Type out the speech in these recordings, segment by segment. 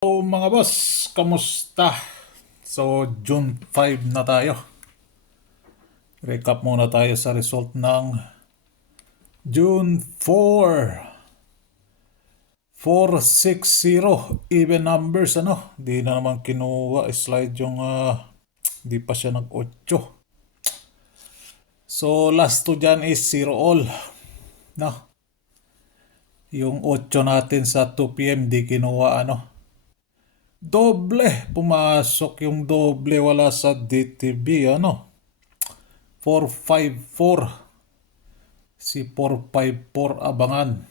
So mga boss, kamusta? So June 5 na tayo. Recap muna tayo sa result ng June 4. 460 even numbers ano. Di na naman kinuha slide yung di pa siya nag-8. So last to dyan is 0 all. No. Yung 8 natin sa 2 p.m. di kinuha ano. Doble, pumasok yung doble, wala sa DTB ano. 454, si 454 abangan.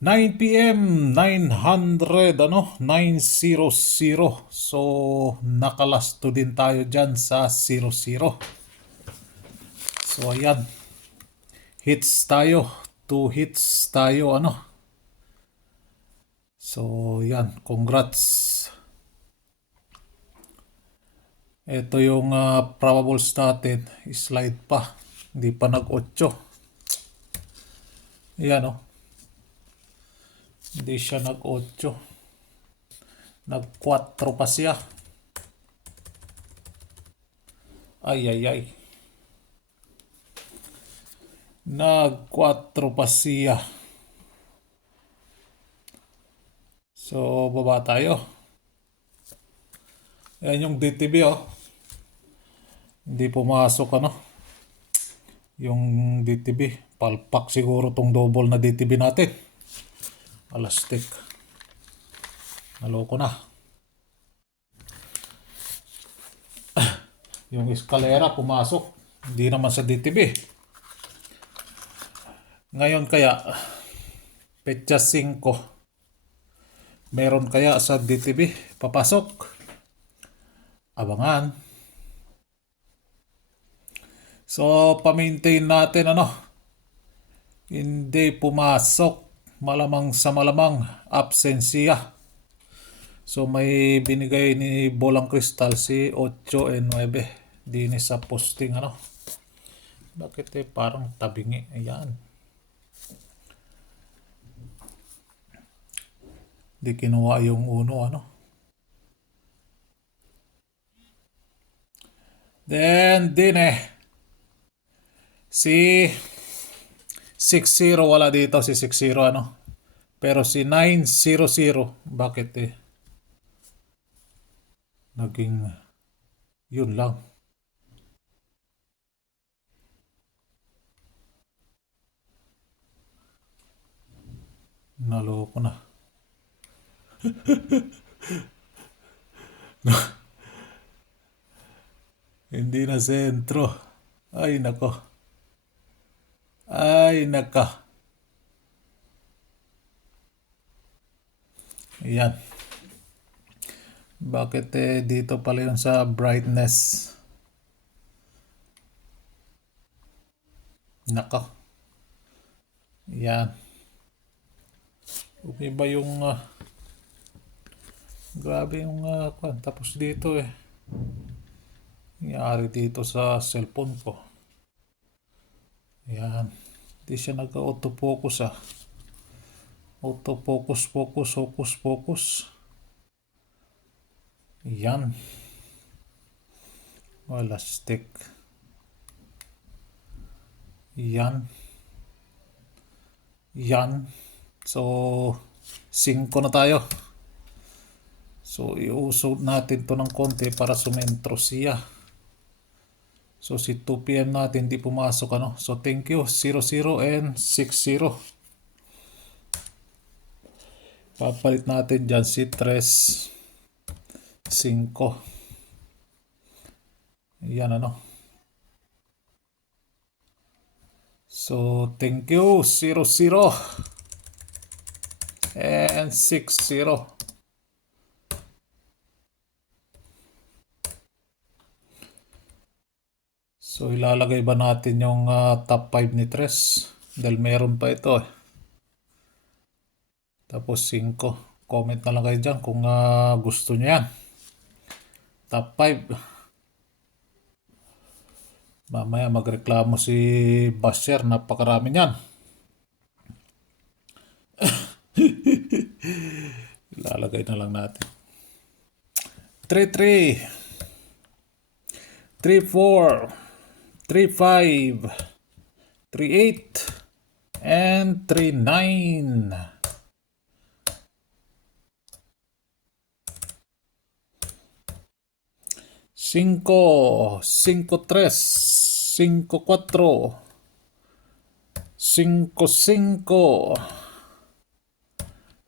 9 p.m. 900 ano 900, so nakalasto din tayo dyan sa 00. So ayan, hits tayo, 2 hits tayo ano. So yan, congrats. Ito yung probables natin, slide pa, hindi pa nag-8. Yan o, hindi siya nag-8, nag-4 pa siya. Ay, nag-4 pa siya. So baba tayo. Ayan yung DTB oh, hindi pumasok ano yung DTB. Palpak siguro tong double na DTB natin. Alastik, naloko na. Yung eskalera pumasok, hindi naman sa DTB. Ngayon kaya petsa 5, meron kaya sa DTB papasok? Abangan. So pa-maintain natin ano, hindi pumasok, malamang sa malamang absensya. So may binigay ni Bolang Kristal si 8 and 9 din sa posting ano. Bakit parang tabingi? Ayan, di kinuha yung 1 ano. Then din si 60 wala dito, si 60 ano. Pero si 900 bakit naging yun lang. Naloko na. Hindi na sentro. Ay nako. Ay naka. Ayan. Bakit dito pala yun sa brightness? Nako. Ayan. Umiba yung grabe yung tapos dito nangyari dito sa cellphone ko. Ayan. Hindi siya nag-autofocus Autofocus, focus. Yan. Wala stick. Yan. So 5 na tayo. So iusod natin to ng konti para sumentro siya. So si 2 p.m. natin di pumasok ano. So thank you 00 and 60. Papalit natin dyan si 3, 5. Yan ano. So thank you 00 and 60. So ilalagay ba natin yung top 5 ni Tres? Dahil meron pa ito Tapos 5. Comment na lang kayo dyan kung gusto nyo yan. Top 5. Mamaya magreklamo si Basher, napakarami niyan. Lalagay na lang natin. 3-3, 3-4, 3-5, 3-8, and 3-9. 5, 5-3, 5-4, 5-5,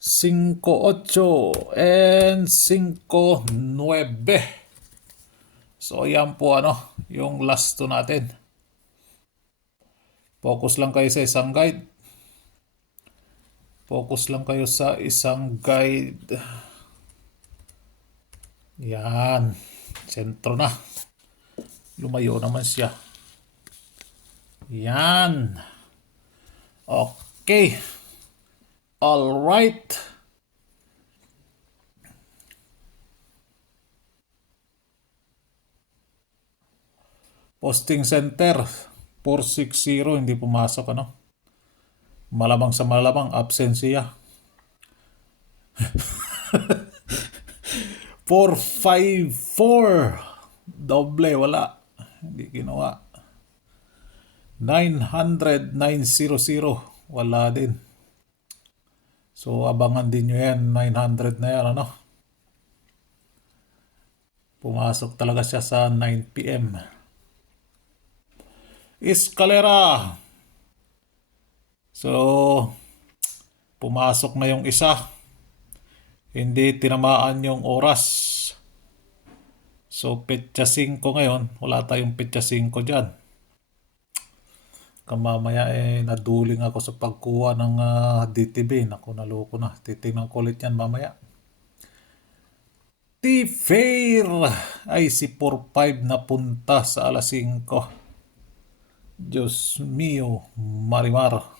5-8, and 5-9. So yan po yung last 2 natin. Focus lang kayo sa isang guide. Focus lang kayo sa isang guide. Yan. Sentro na. Lumayo naman siya. Yan. Okay. Alright. Posting center 460, hindi pumasok Malamang sa malamang absensya. 454 doble, wala, hindi ginawa. 900, 900, wala din. So abangan din nyo yan, 900 na yan pumasok talaga siya sa 9 PM. Escalera. So pumasok na yung isa, hindi tinamaan yung oras. So petsa 5 ngayon, wala tayong petsa 5 dyan. Kamamaya naduling ako sa pagkuha ng DTB. Naku, naloko na. Titingnan ko ulit yan mamaya. T-Fair ay si 4-5 na punta sa alas 5. Diyos mio, Marimar.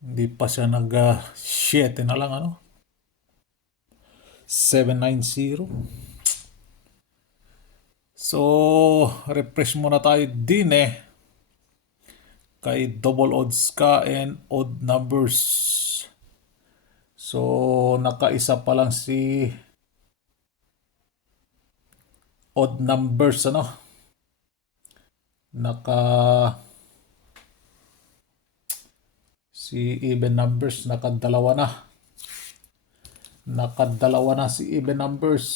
Hindi pa siya nag-7 na lang 790. So, refresh muna tayo din kay double odds ka and odd numbers. So, nakaisa pa lang si odd numbers si even numbers nakadalawa na si even numbers.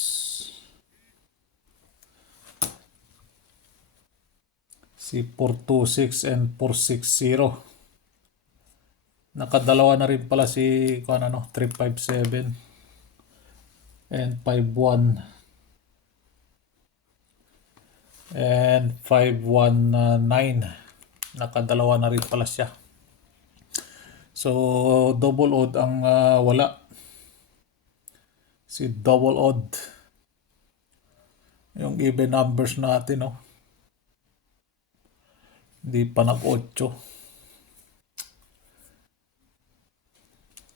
Si 426 and 460. Nakadalawa na rin pala si 357 and 51 and 519. Nakadalawa na rin pala siya. So double odd ang wala. Si double odd. Yung even numbers natin hindi pa nag-8.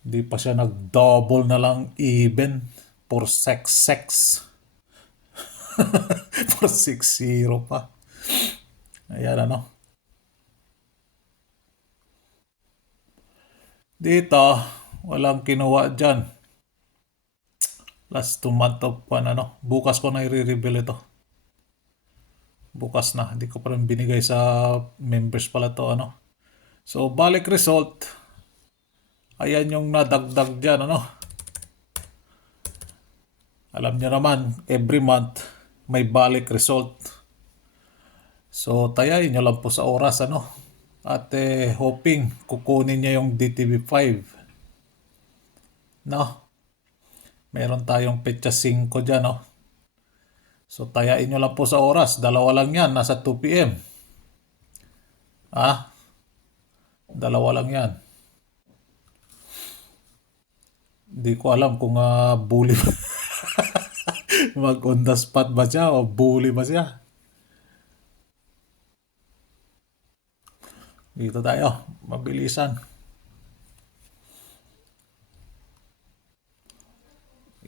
Hindi pa siya nag-double na lang even. 466. 460 pa. Ayan Dito, walang kinuha dyan. Last 2 month of bukas ko na i-reveal ito. Bukas na. Hindi ko pa rin binigay sa members pala to So, balik result. Ayan yung nadagdag dyan Alam niyo naman, every month may balik result. So, tayain nyo lang po sa oras At hoping kukunin niya yung DTB5. Meron tayong petsa 5 dyan So, tayain nyo lang po sa oras. Dalawa lang yan. Nasa 2 PM. Dalawa lang yan. Hindi ko alam kung bully mag on the spot ba siya o bully ba siya. Dito tayo. Mabilisan.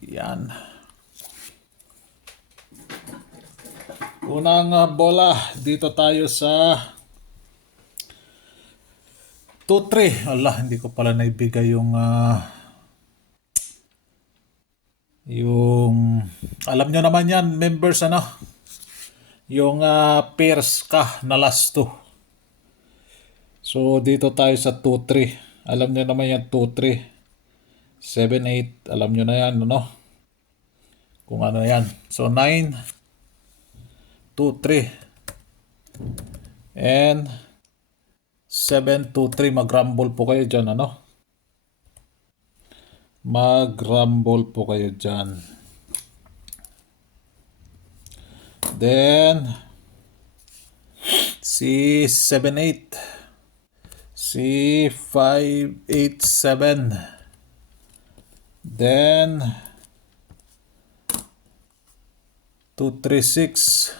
Yan. Unang bola. Dito tayo sa 2-3. Ala, hindi ko pala naibigay yung Yung, alam nyo naman yan, members, ano? Yung pairs ka na last two. So, dito tayo sa 2-3. Alam nyo naman yan, 2-3. 7-8. Alam nyo na yan, ano? Kung ano yan. So, 9, 2-3. And 7-2-3. Mag-rumble po kayo dyan, ano? Mag-rumble po kayo dyan. Then, si 7-8. Si 5-8-7. Then 2-3-6.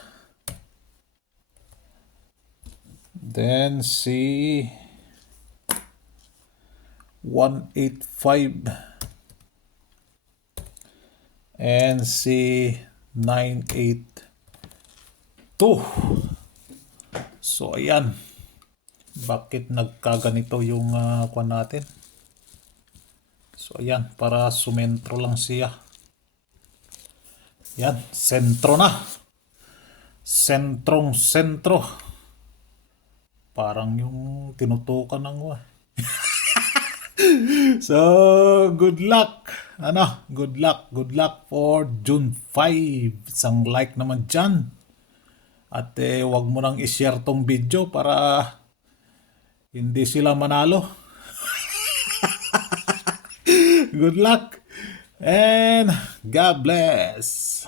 Then si 1-8-5. And si 9-8-2. So ayan. Bakit nagkaganito yung kwan natin? So ayan, para sumentro lang siya. Yan, sentro na. Sentrong sentro. Parang yung tinutukan ng So, good luck. Ano? Good luck. Good luck for June 5. Isang like naman dyan. At wag mo nang i-share tong video para hindi sila manalo. Good luck. And God bless.